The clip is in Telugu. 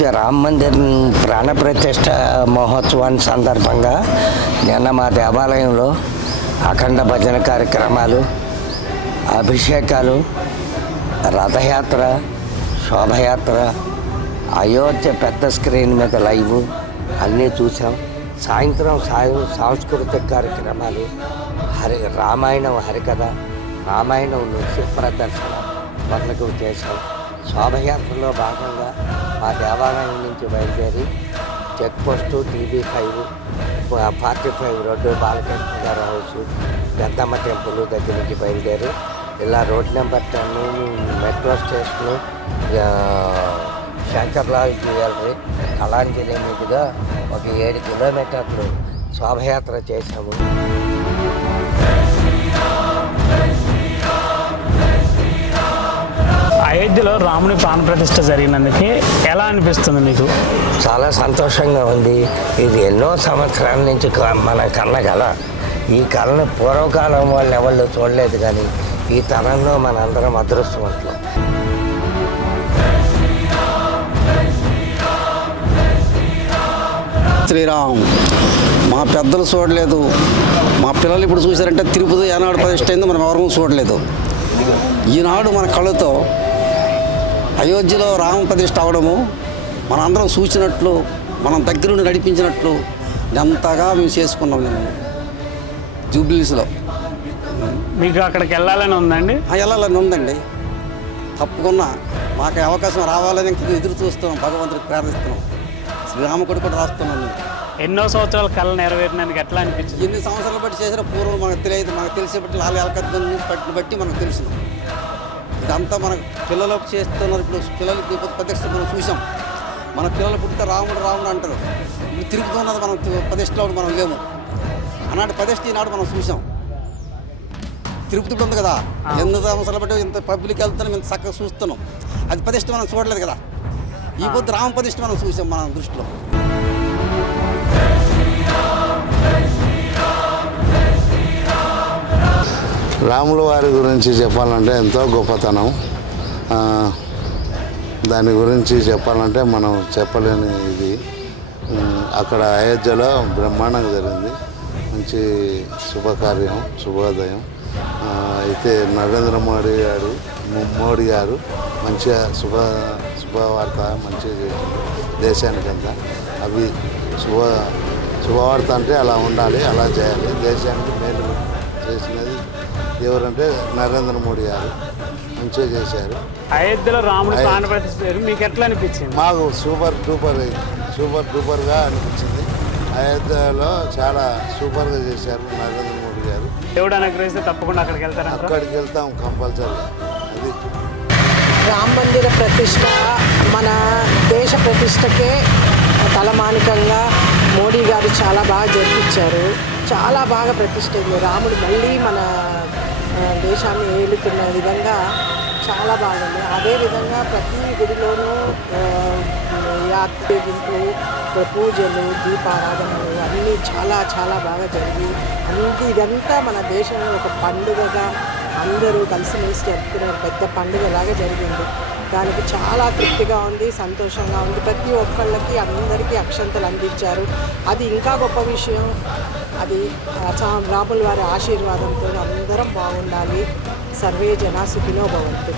రామ్ మందిర్ ప్రాణ ప్రతిష్ట మహోత్సవాన్ని సందర్భంగా నిన్న మా దేవాలయంలో అఖండ భజన కార్యక్రమాలు, అభిషేకాలు, రథయాత్ర, శోభయాత్ర, అయోధ్య పెద్ద స్క్రీన్ మీద లైవ్ అన్నీ చూసాం. సాయంత్రం సాంస్కృతిక కార్యక్రమాలు, రామాయణం హరికథ, రామాయణం నృత్య ప్రదర్శన మొదలగు చేశాం. శోభయాత్రలో భాగంగా మా దేవాలయం నుంచి బయలుదేరి check post TB5 45 road Balakrishna గారి హౌస్ పెద్దమ్మ టెంపుల్ దగ్గర నుంచి బయలుదేరి ఇలా road number 10 metro station Shankarlal jewellery Kalanjali మీదుగా ఒక 7 కిలోమీటర్లు శోభయాత్ర చేశాము. అయోధ్యలో రాముని ప్రాణప్రతిష్ఠ జరిగినందుకు ఎలా అనిపిస్తుంది మీకు? చాలా సంతోషంగా ఉంది. ఇది ఎన్నో సంవత్సరాల నుంచి మన కన్న కళ. ఈ కళను పూర్వకాలం వాళ్ళు ఎవరు చూడలేదు, కానీ ఈ తరంలో మనందరం అదృష్టవంతులు. శ్రీరామ్ మా పెద్దలు చూడలేదు, మా పిల్లలు ఇప్పుడు చూశారంటే తిరుపతి ఏనాడు ప్రతిష్ఠ అయిందో మనం ఎవరూ చూడలేదు. ఈనాడు మన కళ్ళతో అయోధ్యలో రామ ప్రతిష్ఠ అవడము మనందరం చూసినట్లు, మనం దగ్గర నుండి నడిపించినట్లు ఎంతగా మేము చేసుకున్నాం. మేము జూబ్లీస్లో మీకు అక్కడికి వెళ్ళాలని ఉందండి? వెళ్ళాలని ఉందండి. తప్పకుండా మాకు అవకాశం రావాలని ఎదురు చూస్తున్నాం, భగవంతుడికి ప్రార్థిస్తున్నాం. శ్రీరామకుడు కూడా రాస్తున్నాం. ఎన్నో సంవత్సరాల కళ నెరవేరినందుకు ఎట్లా అనిపించింది? ఎన్ని సంవత్సరాలు బట్టి చేసిన పూర్వం మనకు తెలియదు, మనకు తెలిసేబట్టి వాళ్ళ బట్టి మనకు తెలుసు. ఇదంతా మన పిల్లలకు చేస్తున్నారు. ఇప్పుడు పిల్లలకి ప్రతిష్ట మనం చూసాం. మన పిల్లలు పుట్టితే రాముడు రాముడు అంటారు. ఇప్పుడు తిరుగుతున్నది మనం ప్రతిష్టలో మనం లేము. ఆనాటి ప్రతిష్ట ఈనాడు మనం చూసాం. తిరుపతి ఉంది కదా, ఎన్ని సంవత్సరాలు బట్టి ఇంత పబ్లిక్ వెళ్తున్నాం, ఇంత చక్కగా చూస్తున్నాం. అది ప్రతిష్ట మనం చూడలేదు కదా. ఈ పొద్దు రామ ప్రతిష్ట మనం చూసాం మన దృష్టిలో. రాముల వారి గురించి చెప్పాలంటే ఎంతో గొప్పతనం. దాని గురించి చెప్పాలంటే మనం చెప్పలేని ఇది. అక్కడ అయోధ్యలో బ్రహ్మాండంగా జరిగింది. మంచి శుభకార్యం, శుభోదయం. అయితే నరేంద్ర మోడీ గారు మంచిగా శుభవార్త మంచిగా చేసింది దేశానికంతా. అవి శుభవార్త అంటే అలా ఉండాలి, అలా చేయాలి. దేశానికి మేలు చేసినది ఎవరంటే నరేంద్ర మోడీ గారు మంచిగా చేశారు. అయోధ్యలో రాముడి ప్రాణప్రతిష్ఠ మీకు ఎట్లా అనిపించింది? మాకు సూపర్ డూపర్గా అనిపించింది. అయోధ్యలో చాలా సూపర్గా చేశారు నరేంద్ర మోడీ గారు. దేవుడు అనుగ్రహిస్తే తప్పకుండా అక్కడికి వెళ్తారు? అక్కడికి వెళ్తాం కంపల్సరీ. అది రామ మందిర ప్రతిష్ట మన దేశ ప్రతిష్టకే తలమానికంగా మోడీ గారు చాలా బాగా జరిపించారు. చాలా బాగా ప్రతిష్ట అయింది. రాముడు మళ్ళీ మన దేశాన్ని ఏలుతున్న విధంగా చాలా బాగుంది. అదేవిధంగా ప్రతి గుడిలోనూ యాత్రికులు, పూజలు, దీపారాధనలు అన్నీ చాలా చాలా బాగా జరిగి ఇదంతా మన దేశంలో ఒక పండుగగా అందరూ కలిసిమెలిసి జరుపుకునే పెద్ద పండుగలాగా జరిగింది. దానికి చాలా తృప్తిగా ఉంది, సంతోషంగా ఉంది. ప్రతి ఒక్కళ్ళకి అందరికీ అక్షంతలు అందించారు. అది ఇంకా గొప్ప విషయం. అది రాముల వారి ఆశీర్వాదంతో అందరం బాగుండాలి. సర్వే జనా సుఖినో భవంతు.